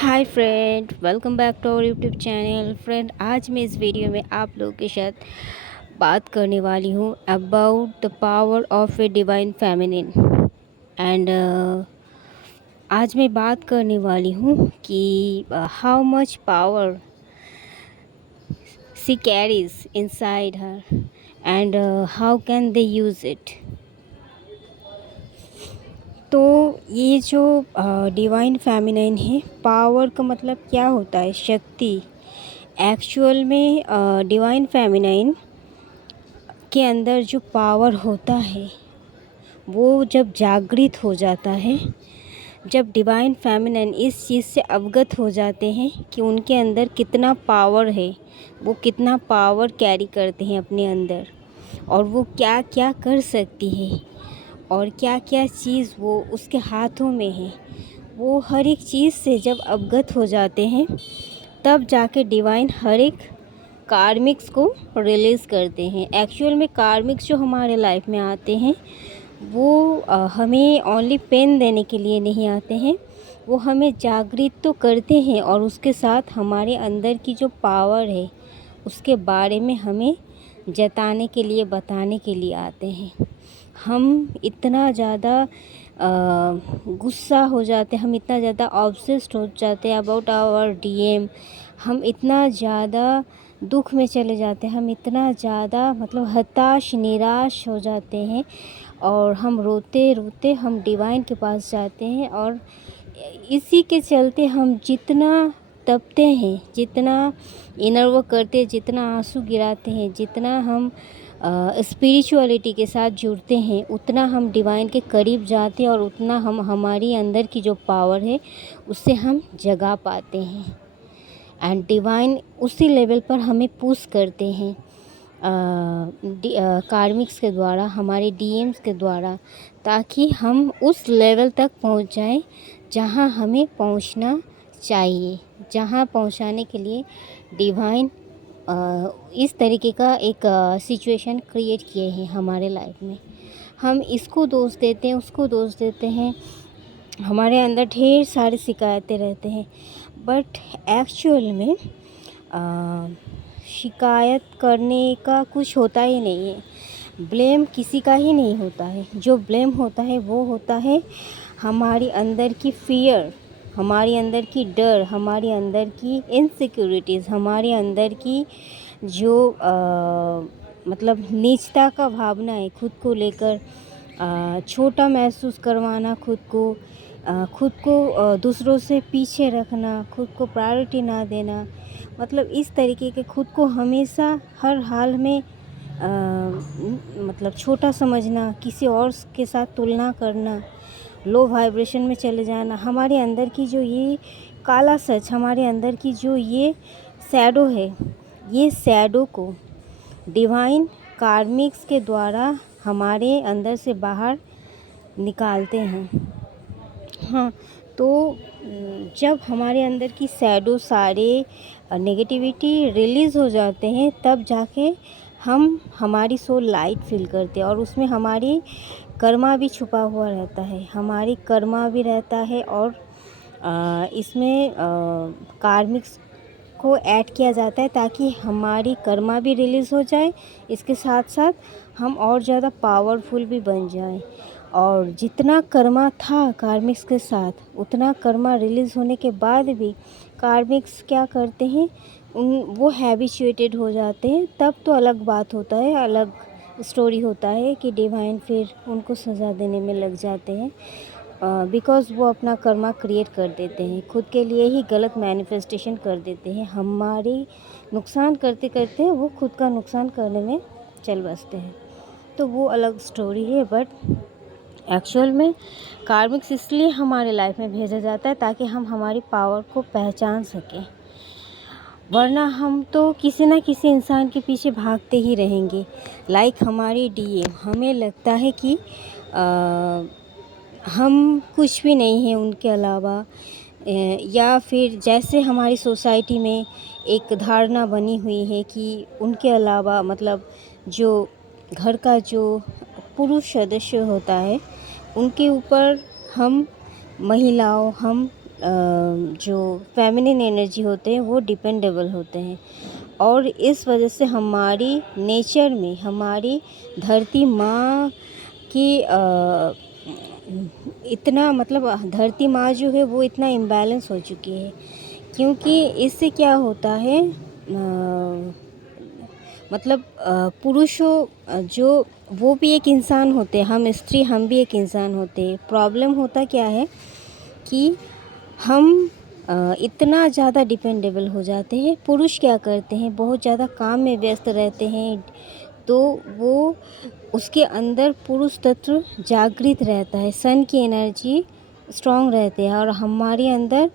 Hi friend, welcome back to our YouTube channel. Friend, आज मैं इस वीडियो में आप लोगों के साथ बात करने वाली हूँ about the power of a divine feminine. And आज मैं बात करने वाली हूँ कि how much power she carries inside her and how can they use it. तो ये जो डिवाइन फेमिनिन है, पावर का मतलब क्या होता है? शक्ति। एक्चुअल में डिवाइन फेमिनिन के अंदर जो पावर होता है वो जब जागृत हो जाता है, जब डिवाइन फेमिनिन इस चीज़ से अवगत हो जाते हैं कि उनके अंदर कितना पावर है, वो कितना पावर कैरी करते हैं अपने अंदर और वो क्या क्या कर सकती है और क्या क्या चीज़ वो उसके हाथों में है, वो हर एक चीज़ से जब अवगत हो जाते हैं तब जाके डिवाइन हर एक कार्मिक्स को रिलीज़ करते हैं। एक्चुअल में कार्मिक्स जो हमारे लाइफ में आते हैं वो हमें ओनली पेन देने के लिए नहीं आते हैं, वो हमें जागृत तो करते हैं और उसके साथ हमारे अंदर की जो पावर है उसके बारे में हमें जताने के लिए, बताने के लिए आते हैं। हम इतना ज़्यादा गुस्सा हो जाते हैं, हम इतना ज़्यादा ऑब्सेस्ड हो जाते हैं अबाउट आवर डीएम, हम इतना ज़्यादा दुख में चले जाते हैं, हम इतना ज़्यादा मतलब हताश निराश हो जाते हैं और हम रोते रोते हम डिवाइन के पास जाते हैं। और इसी के चलते हम जितना तपते हैं, जितना इनर वर्क करते हैं, जितना आंसू गिराते हैं, जितना हम स्पिरिचुअलिटी के साथ जुड़ते हैं, उतना हम डिवाइन के करीब जाते हैं और उतना हम हमारी अंदर की जो पावर है उससे हम जगा पाते हैं। एंड डिवाइन उसी लेवल पर हमें पुश करते हैं कार्मिक्स के द्वारा, हमारे डीएम्स के द्वारा, ताकि हम उस लेवल तक पहुंच जाएं जहां हमें पहुंचना चाहिए, जहां पहुंचाने के लिए डिवाइन इस तरीके का एक सिचुएशन क्रिएट किए हैं हमारे लाइफ में। हम इसको दोष देते हैं, उसको दोष देते हैं, हमारे अंदर ढेर सारी शिकायतें रहते हैं, बट एक्चुअल में शिकायत करने का कुछ होता ही नहीं है। ब्लेम किसी का ही नहीं होता है। जो ब्लेम होता है वो होता है हमारी अंदर की फियर, हमारी अंदर की डर, हमारी अंदर की इनसिक्योरिटीज़, हमारे अंदर की जो मतलब नीचता का भावना है, खुद को लेकर छोटा महसूस करवाना, खुद को दूसरों से पीछे रखना, खुद को प्रायोरिटी ना देना, मतलब इस तरीके के खुद को हमेशा हर हाल में मतलब छोटा समझना, किसी और के साथ तुलना करना, लो वाइब्रेशन में चले जाना, हमारे अंदर की जो ये काला सच, हमारे अंदर की जो ये शैडो है, ये शैडो को डिवाइन कार्मिक्स के द्वारा हमारे अंदर से बाहर निकालते हैं। हाँ, तो जब हमारे अंदर की शैडो सारे नेगेटिविटी रिलीज़ हो जाते हैं तब जाके हम हमारी सोल लाइट फील करते हैं और उसमें हमारी कर्मा भी छुपा हुआ रहता है, हमारी कर्मा भी रहता है और इसमें कार्मिक्स को ऐड किया जाता है ताकि हमारी कर्मा भी रिलीज़ हो जाए, इसके साथ साथ हम और ज़्यादा पावरफुल भी बन जाएं। और जितना कर्मा था कार्मिक्स के साथ, उतना कर्मा रिलीज़ होने के बाद भी कार्मिक्स क्या करते हैं, वो हैबिचुएटेड हो जाते हैं। तब तो अलग बात होता है, अलग स्टोरी होता है कि डिवाइन फिर उनको सज़ा देने में लग जाते हैं, बिकॉज़ वो अपना कर्मा क्रिएट कर देते हैं, खुद के लिए ही गलत मैनिफेस्टेशन कर देते हैं, हमारी नुकसान करते करते वो खुद का नुकसान करने में चल बसते हैं। तो वो अलग स्टोरी है, बट एक्चुअल में कार्मिक्स इसलिए हमारे लाइफ में भेजा जाता है ताकि हम हमारी पावर को पहचान सकें, वरना हम तो किसी न किसी इंसान के पीछे भागते ही रहेंगे। लाइक हमारी डीएम, हमें लगता है कि हम कुछ भी नहीं हैं उनके अलावा, या फिर जैसे हमारी सोसाइटी में एक धारणा बनी हुई है कि उनके अलावा मतलब जो घर का जो पुरुष सदस्य होता है उनके ऊपर हम महिलाओं, हम जो फेमिनिन एनर्जी होते हैं वो डिपेंडेबल होते हैं, और इस वजह से हमारी नेचर में, हमारी धरती माँ की इतना मतलब धरती माँ जो है वो इतना इम्बैलेंस हो चुकी है। क्योंकि इससे क्या होता है, मतलब पुरुषों जो वो भी एक इंसान होते हैं, हम स्त्री हम भी एक इंसान होते हैं। प्रॉब्लम होता क्या है कि हम इतना ज़्यादा डिपेंडेबल हो जाते हैं। पुरुष क्या करते हैं, बहुत ज़्यादा काम में व्यस्त रहते हैं, तो वो उसके अंदर पुरुष तत्व जागृत रहता है, सन की एनर्जी स्ट्रॉन्ग रहती है, और हमारे अंदर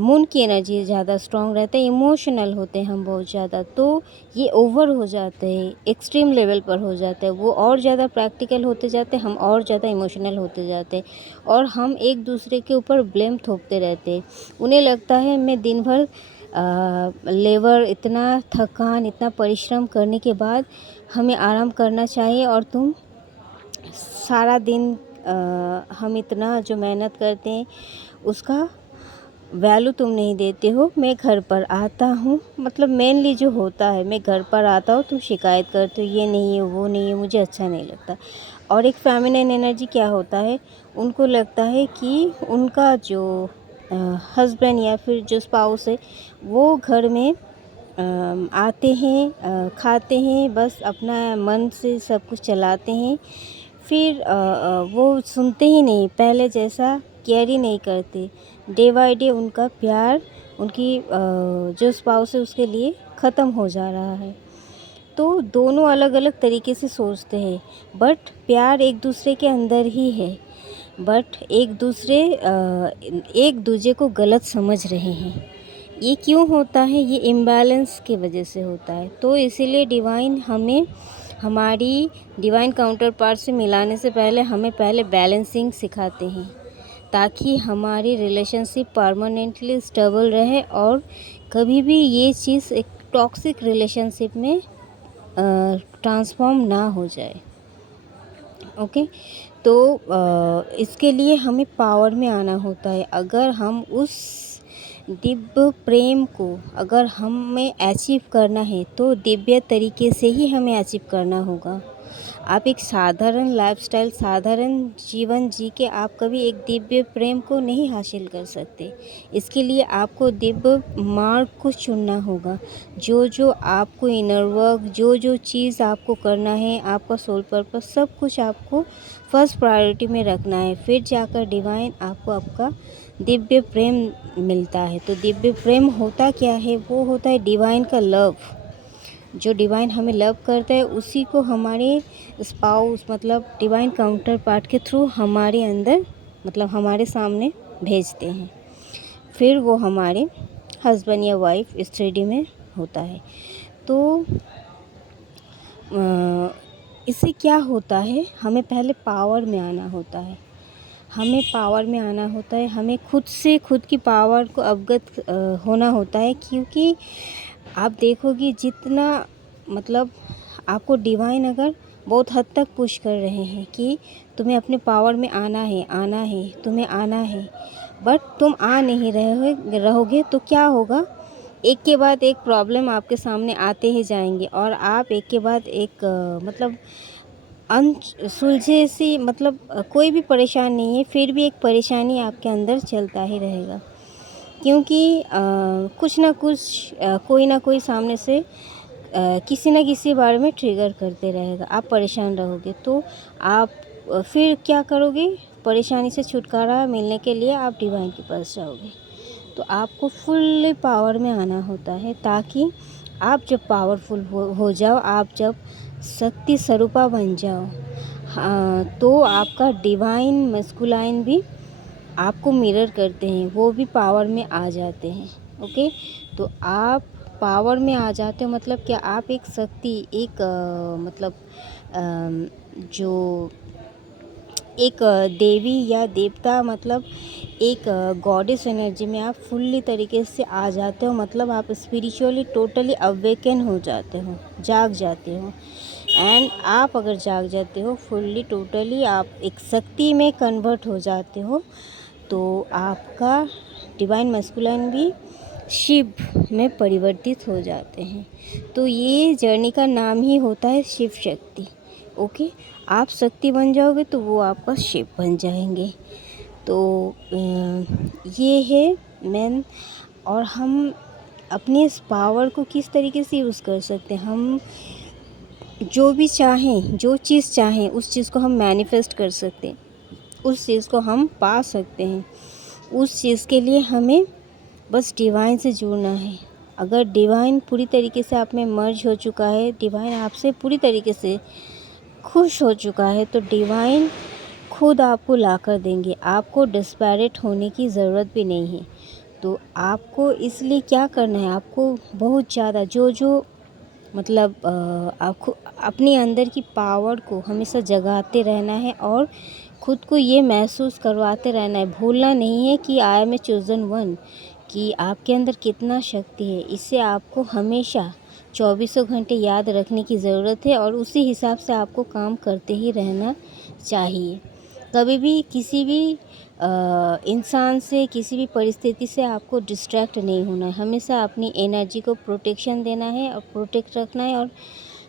मून की एनर्जी ज़्यादा स्ट्रॉन्ग रहता है। इमोशनल होते हैं हम बहुत ज़्यादा, तो ये ओवर हो जाते हैं, एक्सट्रीम लेवल पर हो जाता है। वो और ज़्यादा प्रैक्टिकल होते जाते हैं, हम और ज़्यादा इमोशनल होते जाते हैं, और हम एक दूसरे के ऊपर ब्लेम थोपते रहते हैं। उन्हें लगता है मैं दिन भर लेबर इतना थकान, इतना परिश्रम करने के बाद हमें आराम करना चाहिए, और तुम सारा दिन हम इतना जो मेहनत करते हैं उसका वैल्यू तुम नहीं देते हो। मैं घर पर आता हूँ, मतलब मेनली जो होता है, मैं घर पर आता हूँ, तुम शिकायत करते हो ये नहीं है वो नहीं है, मुझे अच्छा नहीं लगता। और एक फेमिनिन एनर्जी क्या होता है, उनको लगता है कि उनका जो हस्बैंड या फिर जो स्पाउस है वो घर में आते हैं, खाते हैं, बस अपना मन से सब कुछ चलाते हैं, फिर वो सुनते ही नहीं, पहले जैसा केयर ही नहीं करते। डे बाय डे उनका प्यार, उनकी जो स्पाउस है उसके लिए ख़त्म हो जा रहा है। तो दोनों अलग अलग तरीके से सोचते हैं, बट प्यार एक दूसरे के अंदर ही है, बट एक दूसरे को गलत समझ रहे हैं। ये क्यों होता है, ये इम्बैलेंस की वजह से होता है। तो इसीलिए डिवाइन हमें हमारी डिवाइन काउंटर पार्ट से मिलाने से पहले हमें पहले बैलेंसिंग सिखाते हैं, ताकि हमारी रिलेशनशिप परमानेंटली स्टेबल रहे, और कभी भी ये चीज़ एक टॉक्सिक रिलेशनशिप में ट्रांसफॉर्म ना हो जाए। ओके, तो इसके लिए हमें पावर में आना होता है। अगर हम उस दिव्य प्रेम को अगर हमें अचीव करना है, तो दिव्य तरीके से ही हमें अचीव करना होगा। आप एक साधारण लाइफस्टाइल, साधारण जीवन जी के आप कभी एक दिव्य प्रेम को नहीं हासिल कर सकते। इसके लिए आपको दिव्य मार्ग को चुनना होगा। जो जो आपको इनर वर्क, जो जो चीज़ आपको करना है, आपका सोल पर्पस, सब कुछ आपको फर्स्ट प्रायोरिटी में रखना है, फिर जाकर डिवाइन आपको आपका दिव्य प्रेम मिलता है। तो दिव्य प्रेम होता क्या है, वो होता है डिवाइन का लव। जो डिवाइन हमें लव करता है उसी को हमारे स्पाउस मतलब डिवाइन काउंटर पार्ट के थ्रू हमारे अंदर, मतलब हमारे सामने भेजते हैं, फिर वो हमारे हस्बैंड या वाइफ इस 3D में होता है। तो इससे क्या होता है, हमें पहले पावर में आना होता है, हमें पावर में आना होता है, हमें खुद से खुद की पावर को अवगत होना होता है। क्योंकि आप देखोगे जितना मतलब आपको डिवाइन अगर बहुत हद तक पुश कर रहे हैं कि तुम्हें अपने पावर में आना है, तुम्हें आना है, बट तुम आ नहीं रहोगे तो क्या होगा, एक के बाद एक प्रॉब्लम आपके सामने आते ही जाएंगे, और आप एक के बाद एक मतलब सुलझे सी मतलब कोई भी परेशान नहीं है, फिर भी एक परेशानी आपके अंदर चलता ही रहेगा। क्योंकि कुछ ना कुछ कोई ना कोई सामने से किसी न किसी बारे में ट्रिगर करते रहेगा, आप परेशान रहोगे, तो आप फिर क्या करोगे, परेशानी से छुटकारा मिलने के लिए आप डिवाइन के पास जाओगे। तो आपको फुल्ली पावर में आना होता है, ताकि आप जब पावरफुल हो जाओ, आप जब शक्ति स्वरूपा बन जाओ, हाँ, तो आपका डिवाइन मस्कुलाइन भी आपको मिरर करते हैं, वो भी पावर में आ जाते हैं। ओके, तो आप पावर में आ जाते हो, मतलब क्या, आप एक शक्ति, एक मतलब जो एक देवी या देवता, मतलब एक गॉडेस एनर्जी में आप फुल्ली तरीके से आ जाते हो, मतलब आप स्पिरिचुअली टोटली अवेकन हो जाते हो, जाग जाते हो। एंड आप अगर जाग जाते हो फुल्ली टोटली, आप एक शक्ति में कन्वर्ट हो जाते हो, तो आपका डिवाइन मस्कुलाइन भी शिव में परिवर्तित हो जाते हैं। तो ये जर्नी का नाम ही होता है शिव शक्ति। ओके, आप शक्ति बन जाओगे तो वो आपका शिव बन जाएंगे। तो ये है मेन। और हम अपनी इस पावर को किस तरीके से यूज़ कर सकते हैं, हम जो भी चाहें, जो चीज़ चाहें उस चीज़ को हम मैनिफेस्ट कर सकते हैं, उस चीज़ को हम पा सकते हैं। उस चीज़ के लिए हमें बस डिवाइन से जुड़ना है। अगर डिवाइन पूरी तरीके से आप में मर्ज हो चुका है, डिवाइन आपसे पूरी तरीके से खुश हो चुका है, तो डिवाइन खुद आपको ला कर देंगे। आपको डिस्पैरेट होने की ज़रूरत भी नहीं है। तो आपको इसलिए क्या करना है, आपको बहुत ज़्यादा जो मतलब आपको अपने अंदर की पावर को हमेशा जगाते रहना है और खुद को ये महसूस करवाते रहना है। भूलना नहीं है कि I am a chosen one, कि आपके अंदर कितना शक्ति है। इससे आपको हमेशा 24 घंटे याद रखने की ज़रूरत है और उसी हिसाब से आपको काम करते ही रहना चाहिए। कभी भी किसी भी इंसान से, किसी भी परिस्थिति से आपको डिस्ट्रैक्ट नहीं होना है। हमेशा अपनी एनर्जी को प्रोटेक्शन देना है और प्रोटेक्ट रखना है और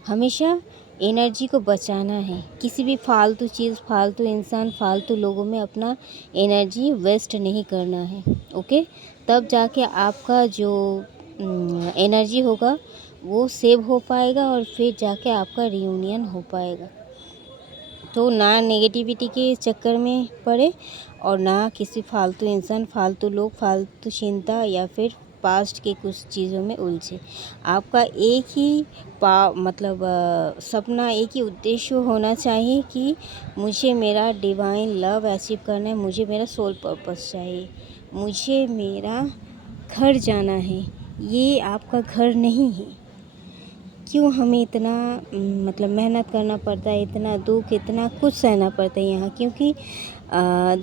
हमेशा एनर्जी को बचाना है। किसी भी फालतू चीज़, फालतू इंसान, फालतू लोगों में अपना एनर्जी वेस्ट नहीं करना है। ओके, तब जाके आपका जो एनर्जी होगा वो सेव हो पाएगा और फिर जाके आपका रियूनियन हो पाएगा। तो ना नेगेटिविटी के चक्कर में पड़े और ना किसी फालतू इंसान, फालतू लोग, फालतू चिंता या फिर पास्ट के कुछ चीज़ों में उलझे। आपका एक ही सपना, एक ही उद्देश्य होना चाहिए कि मुझे मेरा डिवाइन लव अचीव करना है, मुझे मेरा सोल पर्पस चाहिए, मुझे मेरा घर जाना है। ये आपका घर नहीं है। क्यों हमें इतना मेहनत करना पड़ता है, इतना दुख, इतना कुछ सहना पड़ता है यहाँ? क्योंकि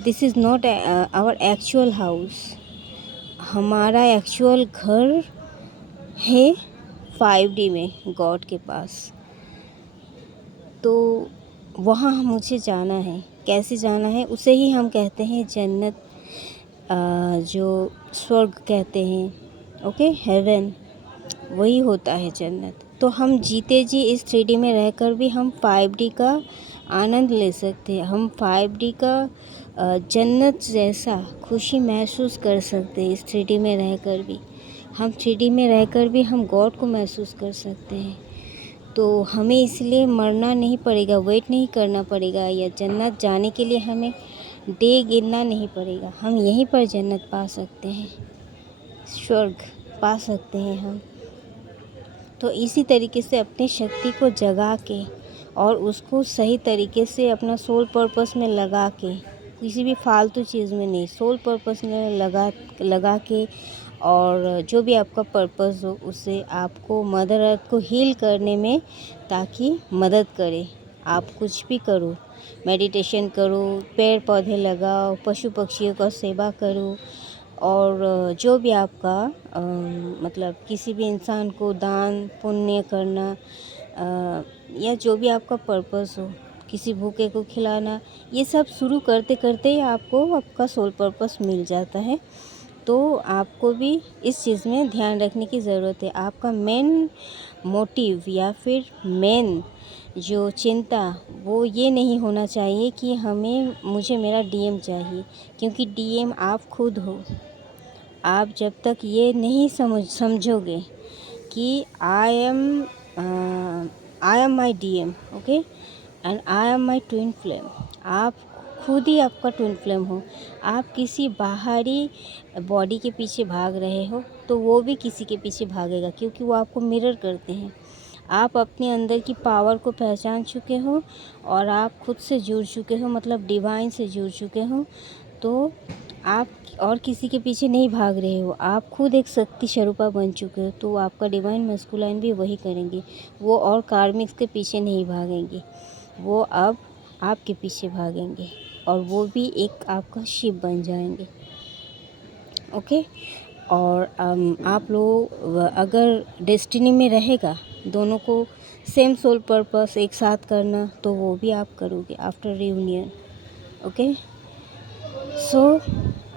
this is not our actual house. हमारा एक्चुअल घर है 5D में, गॉड के पास। तो वहाँ मुझे जाना है। कैसे जाना है? उसे ही हम कहते हैं जन्नत, जो स्वर्ग कहते हैं। ओके, हेवन, वही होता है जन्नत। तो हम जीते जी इस 3D में रहकर भी हम 5D का आनंद ले सकते हैं। हम 5D का जन्नत जैसा खुशी महसूस कर सकते हैं इस 3D में रहकर भी। हम 3D में रहकर भी हम गॉड को महसूस कर सकते हैं। तो हमें इसलिए मरना नहीं पड़ेगा, वेट नहीं करना पड़ेगा, या जन्नत जाने के लिए हमें डे गिनना नहीं पड़ेगा। हम यहीं पर जन्नत पा सकते हैं, स्वर्ग पा सकते हैं हम। तो इसी तरीके से अपनी शक्ति को जगा के और उसको सही तरीके से अपना सोल पर्पस में लगा के, किसी भी फालतू चीज़ में नहीं, सोल पर्पस में लगा के, और जो भी आपका पर्पस हो उससे आपको मदर अर्थ को हील करने में ताकि मदद करे। आप कुछ भी करो, मेडिटेशन करो, पेड़ पौधे लगाओ, पशु पक्षियों का सेवा करो, और जो भी आपका किसी भी इंसान को दान पुण्य करना, या जो भी आपका पर्पस हो, किसी भूखे को खिलाना, ये सब शुरू करते करते ही आपको आपका सोल पर्पस मिल जाता है। तो आपको भी इस चीज़ में ध्यान रखने की ज़रूरत है। आपका मेन मोटिव या फिर मेन जो चिंता, वो ये नहीं होना चाहिए कि मुझे मेरा डीएम चाहिए, क्योंकि डीएम आप खुद हो। आप जब तक ये नहीं समझोगे कि I am my DM, okay, and I am my twin flame. आप खुद ही आपका ट्विन फ्लेम हो। आप किसी बाहरी बॉडी के पीछे भाग रहे हो तो वो भी किसी के पीछे भागेगा, क्योंकि वो आपको मिरर करते हैं। आप अपने अंदर की पावर को पहचान चुके हो और आप खुद से जुड़ चुके हो, मतलब डिवाइन से जुड़ चुके हो। तो आप और किसी के पीछे नहीं भाग रहे हो, आप खुद एक शक्ति स्वरूपा बन चुके हो। तो आपका डिवाइन मस्कुलाइन भी वही करेंगे। वो और कार्मिक्स के पीछे नहीं भागेंगे, वो अब आपके पीछे भागेंगे और वो भी एक आपका शिव बन जाएंगे। ओके, और आप लोग अगर डेस्टिनी में रहेगा दोनों को सेम सोल पर्पस एक साथ करना, तो वो भी आप करोगे आफ्टर रियूनियन। ओके, सो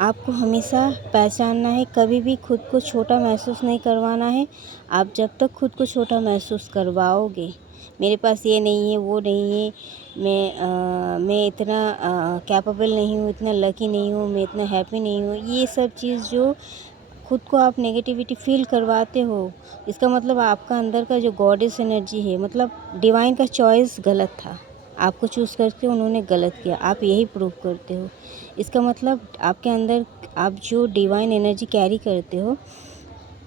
आपको हमेशा पहचानना है, कभी भी खुद को छोटा महसूस नहीं करवाना है। आप जब तक खुद को छोटा महसूस करवाओगे, मेरे पास ये नहीं है, वो नहीं है, मैं इतना कैपेबल नहीं हूँ, इतना लकी नहीं हूँ, मैं इतना हैप्पी नहीं हूँ, ये सब चीज़ जो खुद को आप नेगेटिविटी फील करवाते हो, इसका मतलब आपका अंदर का जो गॉडेस एनर्जी है, मतलब डिवाइन का चॉइस गलत था। आपको चूज़ करके उन्होंने गलत किया, आप यही प्रूव करते हो। इसका मतलब आपके अंदर आप जो डिवाइन एनर्जी कैरी करते हो,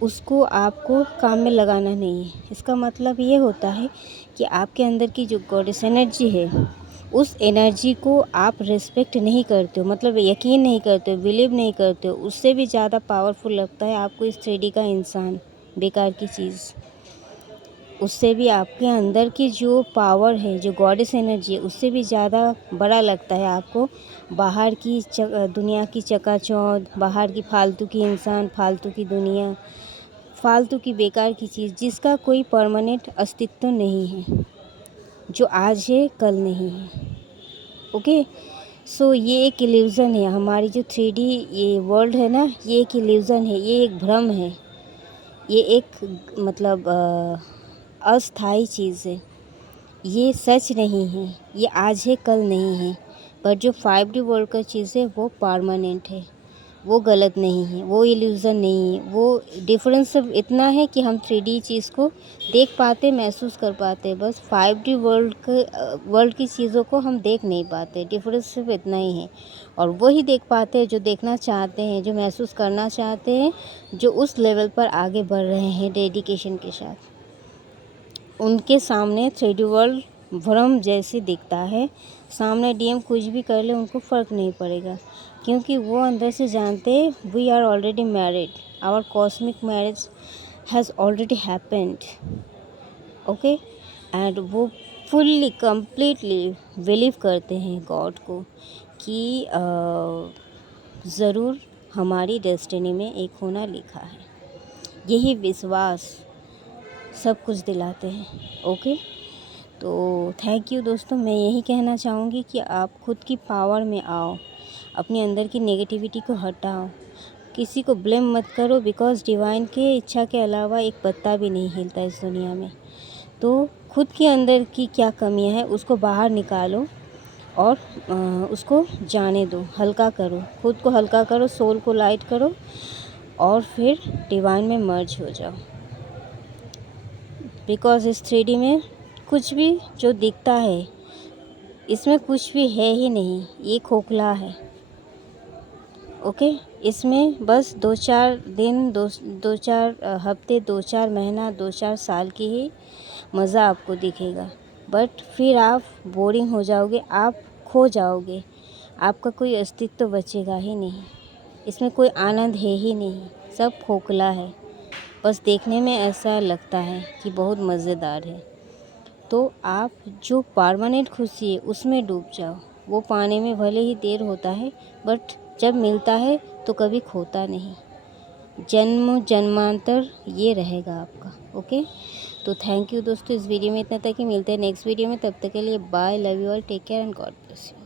उसको आपको काम में लगाना नहीं है। इसका मतलब ये होता है कि आपके अंदर की जो गॉडेस एनर्जी है, उस एनर्जी को आप रिस्पेक्ट नहीं करते हो, मतलब यकीन नहीं करते हो, बिलीव नहीं करते हो। उससे भी ज़्यादा पावरफुल लगता है आपको इस 3D का इंसान, बेकार की चीज़। उससे भी आपके अंदर की जो पावर है, जो गॉडेस एनर्जी है, उससे भी ज़्यादा बड़ा लगता है आपको बाहर की दुनिया की चकाचौंध, बाहर की फालतू की इंसान, फालतू की दुनिया, फालतू की बेकार की चीज़, जिसका कोई परमानेंट अस्तित्व नहीं है, जो आज है कल नहीं है। ओके, सो ये एक इल्यूज़न है। हमारी जो 3D ये वर्ल्ड है ना, ये एक इल्यूज़न है, ये एक भ्रम है, ये एक मतलब अस्थाई चीज़ है। ये सच नहीं है, ये आज है कल नहीं है। पर जो 5D वर्ल्ड का चीज़ है वो परमानेंट है, वो गलत नहीं है, वो इल्यूज़न नहीं है। वो डिफरेंस सिर्फ इतना है कि हम 3D चीज़ को देख पाते, महसूस कर पाते, बस 5D वर्ल्ड की चीज़ों को हम देख नहीं पाते। डिफरेंस सिर्फ इतना ही है। और वही देख पाते हैं जो देखना चाहते हैं, जो महसूस करना चाहते हैं, जो उस लेवल पर आगे बढ़ रहे हैं डेडिकेशन के साथ। उनके सामने 3D वर्ल्ड भ्रम जैसे दिखता है। सामने डीएम कुछ भी कर ले, उनको फ़र्क नहीं पड़ेगा, क्योंकि वो अंदर से जानते हैं we are already married, our cosmic marriage has already happened. Okay, and वो फुल्ली कम्प्लीटली बिलीव करते हैं गॉड को कि ज़रूर हमारी डेस्टिनी में एक होना लिखा है। यही विश्वास सब कुछ दिलाते हैं। ओके, तो थैंक यू दोस्तों। मैं यही कहना चाहूँगी कि आप खुद की पावर में आओ, अपने अंदर की नेगेटिविटी को हटाओ, किसी को ब्लेम मत करो, बिकॉज़ डिवाइन के इच्छा के अलावा एक पत्ता भी नहीं हिलता इस दुनिया में। तो खुद के अंदर की क्या कमियां हैं उसको बाहर निकालो और उसको जाने दो, हल्का करो, खुद को हल्का करो, सोल को लाइट करो और फिर डिवाइन में मर्ज हो जाओ। बिकॉज़ इस 3D में कुछ भी जो दिखता है, इसमें कुछ भी है ही नहीं, ये खोखला है। ओके, इसमें बस 2-4 दिन, 2-4 हफ्ते, 2-4 महीना, 2-4 साल की ही मज़ा आपको दिखेगा, बट फिर आप बोरिंग हो जाओगे, आप खो जाओगे, आपका कोई अस्तित्व बचेगा ही नहीं, इसमें कोई आनंद है ही नहीं, सब खोखला है। बस देखने में ऐसा लगता है कि बहुत मज़ेदार है। तो आप जो परमानेंट खुशी है उसमें डूब जाओ। वो पाने में भले ही देर होता है, बट जब मिलता है तो कभी खोता नहीं। जन्म जन्मांतर ये रहेगा आपका। ओके, तो थैंक यू दोस्तों, इस वीडियो में इतना तक ही। मिलते हैं नेक्स्ट वीडियो में, तब तक के लिए bye, love you all, take care and God bless you.